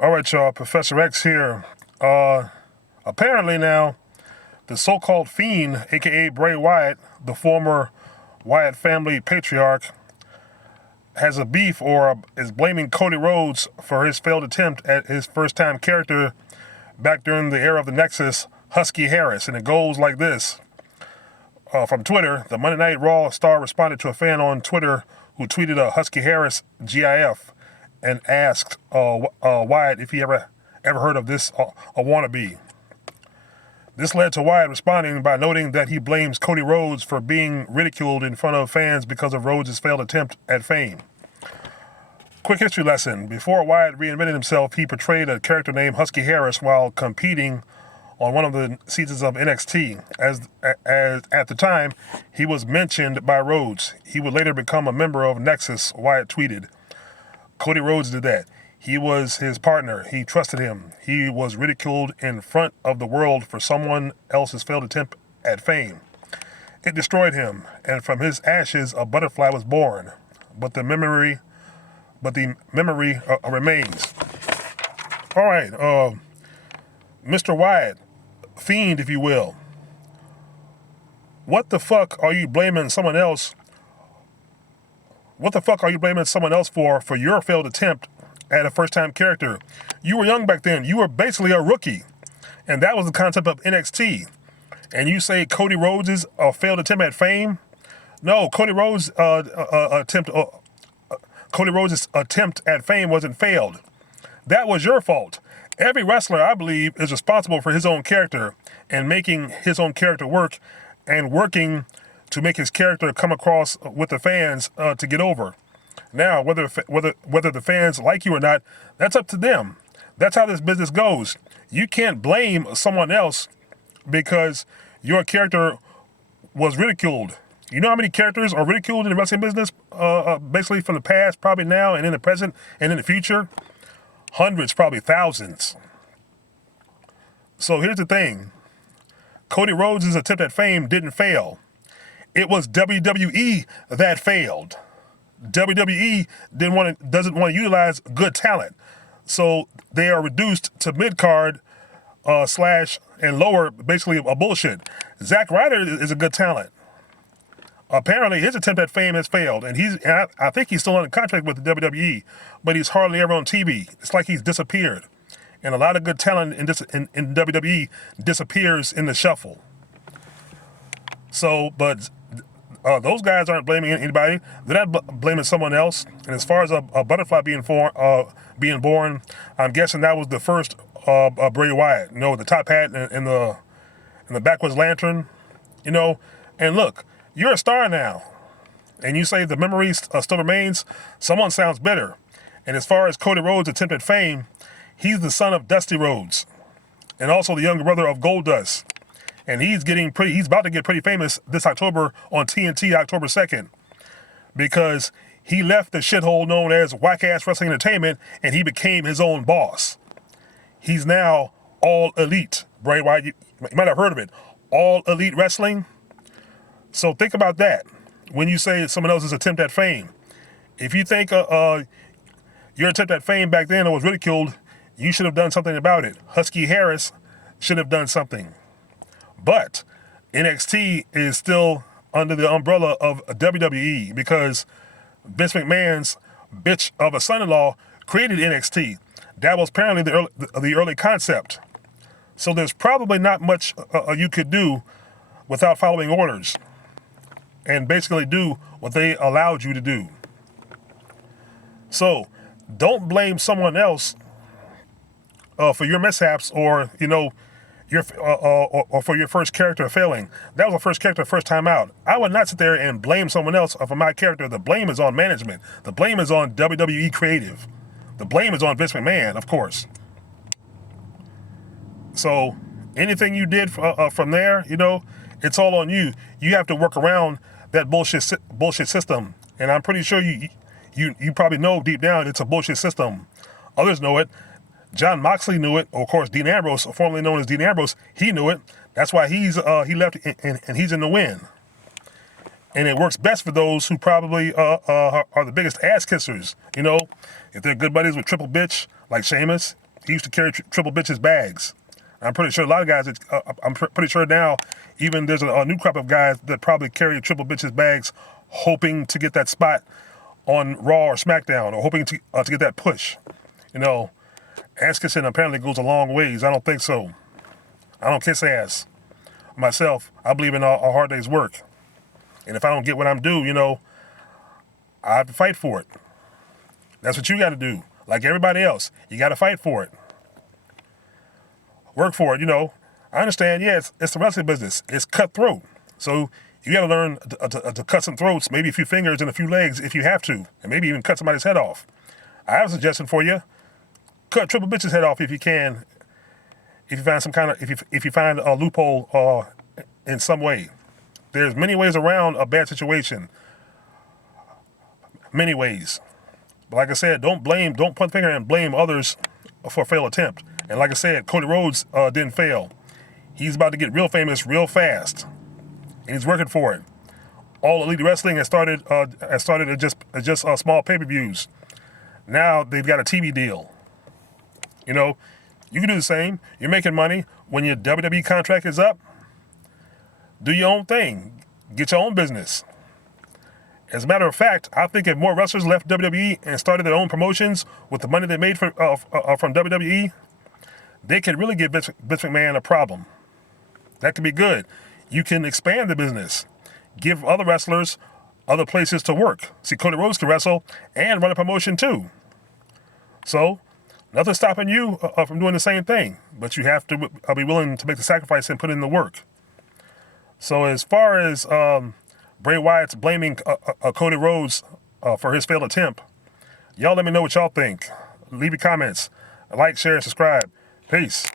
All right, y'all. Professor X here. Apparently now, the so-called Fiend, aka Bray Wyatt, the former Wyatt family patriarch, has a beef or is blaming Cody Rhodes for his failed attempt at his first-time character back during the era of the Nexus, Husky Harris. And it goes like this. From Twitter, the Monday Night Raw star responded to a fan on Twitter who tweeted a Husky Harris GIF and asked Wyatt if he ever heard of this a wannabe. This led to Wyatt responding by noting that he blames Cody Rhodes for being ridiculed in front of fans because of Rhodes' failed attempt at fame. Quick history lesson. Before Wyatt reinvented himself, he portrayed a character named Husky Harris while competing on one of the seasons of NXT. As at the time, he was mentioned by Rhodes. He would later become a member of Nexus, Wyatt tweeted. Cody Rhodes did that. He was his partner. He trusted him. He was ridiculed in front of the world for someone else's failed attempt at fame. It destroyed him, and from his ashes a butterfly was born. But the memory remains. All right, Mr. Wyatt, Fiend, if you will. What the fuck are you blaming someone else? What the fuck are you blaming someone else for your failed attempt at a first-time character? You were young back then. You were basically a rookie. And that was the concept of NXT. And you say Cody Rhodes' failed attempt at fame? No, Cody Rhodes' attempt at fame wasn't failed. That was your fault. Every wrestler, I believe, is responsible for his own character and making his own character work and working to make his character come across with the fans to get over. Now, whether the fans like you or not, that's up to them. That's how this business goes. You can't blame someone else because your character was ridiculed. You know how many characters are ridiculed in the wrestling business, basically from the past, probably now, and in the present, and in the future? Hundreds, probably thousands. So here's the thing. Cody Rhodes' attempt at fame didn't fail. It was WWE that failed. WWE doesn't want to utilize good talent. So they are reduced to mid-card slash and lower, basically a bullshit. Zack Ryder is a good talent. Apparently his attempt at fame has failed, and I think he's still under contract with the WWE, but he's hardly ever on TV. It's like he's disappeared. And a lot of good talent in WWE disappears in the shuffle. So, but those guys aren't blaming anybody. They're not blaming someone else. And as far as a butterfly being born, I'm guessing that was the first Bray Wyatt. You know, with the top hat and the backwards lantern. You know, and look, you're a star now. And you say the memory still remains. Someone sounds better. And as far as Cody Rhodes' attempt at fame, he's the son of Dusty Rhodes, and also the younger brother of Goldust. And he's about to get pretty famous this October on TNT, October 2nd, because he left the shithole known as Whack-Ass Wrestling Entertainment, and he became his own boss. He's now All Elite. Bray Wyatt, you might have heard of it. All Elite Wrestling. So think about that when you say someone else's attempt at fame. If you think your attempt at fame back then was ridiculed, you should have done something about it. Husky Harris should have done something. But NXT is still under the umbrella of WWE because Vince McMahon's bitch of a son-in-law created NXT. That was apparently the early concept. So there's probably not much you could do without following orders and basically do what they allowed you to do. So don't blame someone else for your mishaps or, you know, or for your first character failing. That was the first character first time out. I would not sit there and blame someone else for my character. The blame is on management. The blame is on WWE Creative. The blame is on Vince McMahon, of course. So anything you did from there, you know, it's all on you. You have to work around that bullshit system. And I'm pretty sure you probably know deep down it's a bullshit system. Others know it. John Moxley knew it. Of course, Dean Ambrose, formerly known as Dean Ambrose, he knew it. That's why he left and he's in the win. And it works best for those who probably are the biggest ass kissers. You know, if they're good buddies with Triple Bitch like Sheamus, He used to carry triple bitches bags. I'm pretty sure a lot of guys, pretty sure now, even there's a new crop of guys that probably carry triple bitches bags hoping to get that spot on Raw or SmackDown, or hoping to get that push. You know, ass kissing apparently goes a long ways. I don't think so. I don't kiss ass. Myself, I believe in a hard day's work. And if I don't get what I'm due, you know, I have to fight for it. That's what you got to do. Like everybody else, you got to fight for it. Work for it, you know. I understand, yeah, it's the wrestling business. It's cutthroat. So you got to learn to cut some throats, maybe a few fingers and a few legs if you have to, and maybe even cut somebody's head off. I have a suggestion for you. Cut triple bitch's head off if you can. If you find if you find a loophole in some way. There's many ways around a bad situation. Many ways. But like I said, don't point the finger and blame others for a failed attempt. And like I said, Cody Rhodes didn't fail. He's about to get real famous real fast. And he's working for it. All Elite Wrestling has started at just small pay-per-views. Now they've got a TV deal. You know, you can do the same. You're making money. When your WWE contract is up, do your own thing. Get your own business. As a matter of fact, I think if more wrestlers left WWE and started their own promotions with the money they made from WWE, they could really give Vince McMahon a problem. That could be good. You can expand the business. Give other wrestlers other places to work. See, Cody Rhodes can wrestle and run a promotion too. So, nothing's stopping you from doing the same thing. But you have to be willing to make the sacrifice and put in the work. So as far as Bray Wyatt's blaming Cody Rhodes for his failed attempt, y'all let me know what y'all think. Leave your comments. Like, share, and subscribe. Peace.